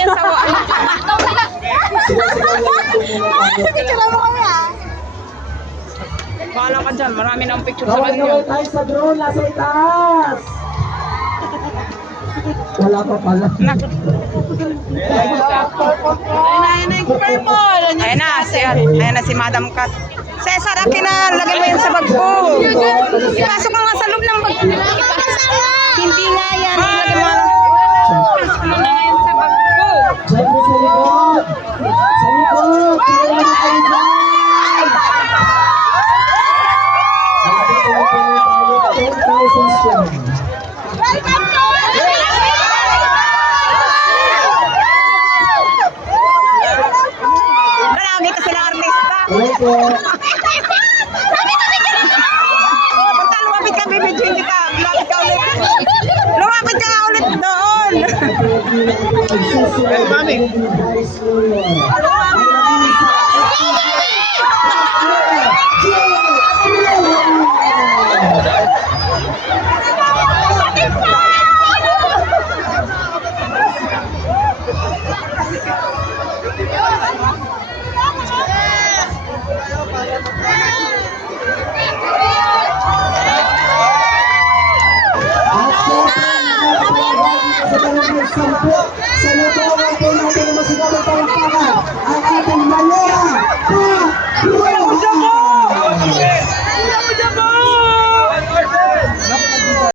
yan sa wall. Picture mo kami ah. Bahala ka dyan, marami na ang picture sa Kawal kanya. tayo sa drone, nasa itaas. Wala pa pala. Ayan na si Madam Kat. Cesar, akin na, lagay mo yan sa bag ko. Ipasok ka nga sa loob ng bag. Hindi nga yan, lagay mo. Ipasok mo na nga yan sa bag ko. Siyempre sa likod. Sa likod. Kaya na kayo dyan. Sabi ko na tayo 10,000 siya. Marami ka sila artista. Opo. Punta, lumapit ka, bibidyoin kita. Lumapit ka ulit. Lumapit ka ulit doon. Mami. At